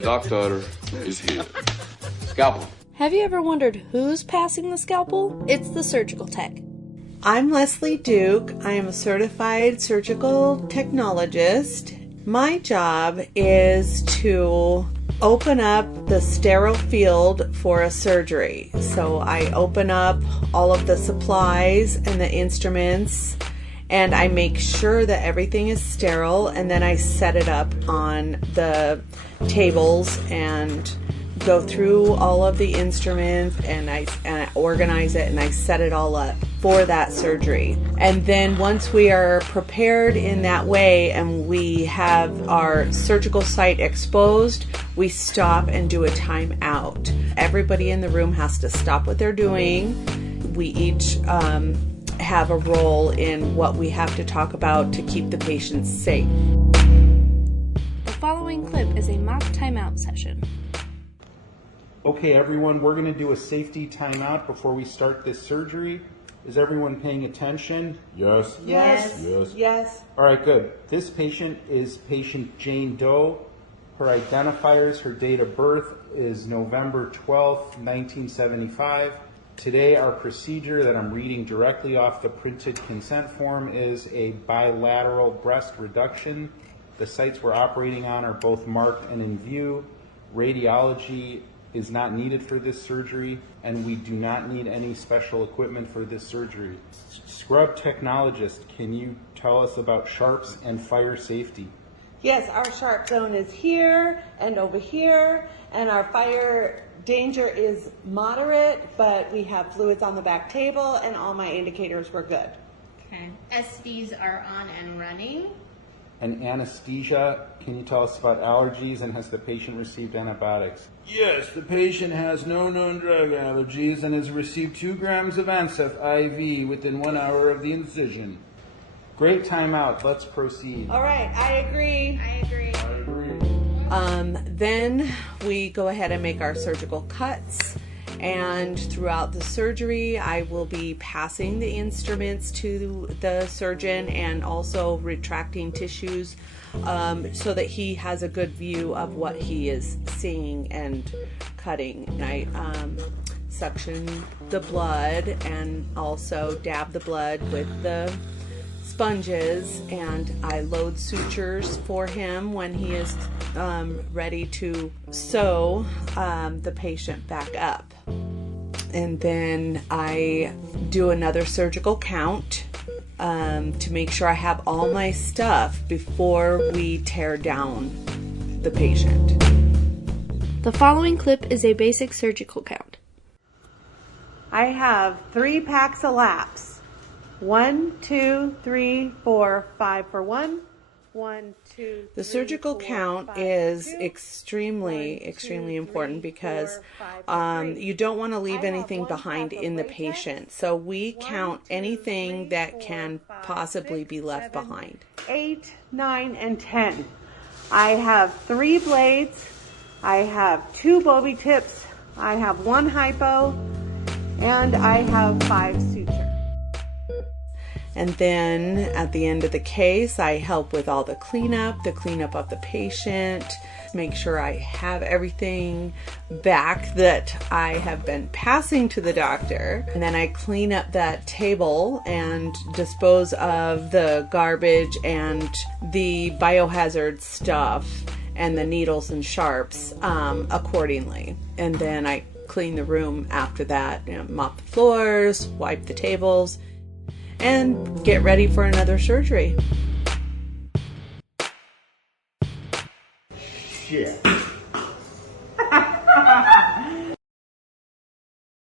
Doctor is here. Scalpel. Have you ever wondered who's passing the scalpel? It's the surgical tech. I'm Leslie Duke. I am a certified surgical technologist. My job is to open up the sterile field for a surgery. So I open up all of the supplies and the instruments, and I make sure that everything is sterile, and then I set it up on the tables and go through all of the instruments, and I organize it, and I set it all up for that surgery. And then once we are prepared in that way and we have our surgical site exposed, we stop and do a timeout. Everybody in the room has to stop what they're doing. We each have a role in what we have to talk about to keep the patients safe. The following clip is a mock timeout session. Okay, everyone, we're going to do a safety timeout before we start this surgery. Is everyone paying attention? Yes. Yes. Yes. Yes. All right, good. This patient is patient Jane Doe. Her identifiers, her date of birth is November 12th, 1975. Today, our procedure that I'm reading directly off the printed consent form is a bilateral breast reduction. The sites we're operating on are both marked and in view. Radiology is not needed for this surgery, and we do not need any special equipment for this surgery. Scrub technologist, can you tell us about sharps and fire safety? Yes, our sharp zone is here and over here, and our fire danger is moderate, but we have fluids on the back table, and all my indicators were good. Okay. SVs are on and running. And anesthesia, can you tell us about allergies, and has the patient received antibiotics? Yes, the patient has no known drug allergies and has received 2 grams of Ansef IV within 1 hour of the incision. Great timeout. Let's proceed. All right, I agree. I agree. I agree. Then we go ahead and make our surgical cuts, and throughout the surgery I will be passing the instruments to the surgeon and also retracting tissues so that he has a good view of what he is seeing and cutting. And I suction the blood and also dab the blood with the sponges, and I load sutures for him when he is ready to sew the patient back up. And then I do another surgical count to make sure I have all my stuff before we tear down the patient. The following clip is a basic surgical count. I have 3 packs of laps. 1, 2, 3, 4, 5 for 1. 1, 2. The surgical count is extremely important because you don't want to leave anything behind in the patient. So we count anything that can possibly be left behind. 8, 9, and 10. I have 3 blades. I have 2 Bobby tips. I have 1 hypo, and I have 5 sutures. And then at the end of the case, I help with all the cleanup of the patient, make sure I have everything back that I have been passing to the doctor. And then I clean up that table and dispose of the garbage and the biohazard stuff and the needles and sharps accordingly. And then I clean the room after that, mop the floors, wipe the tables, and get ready for another surgery. Yeah.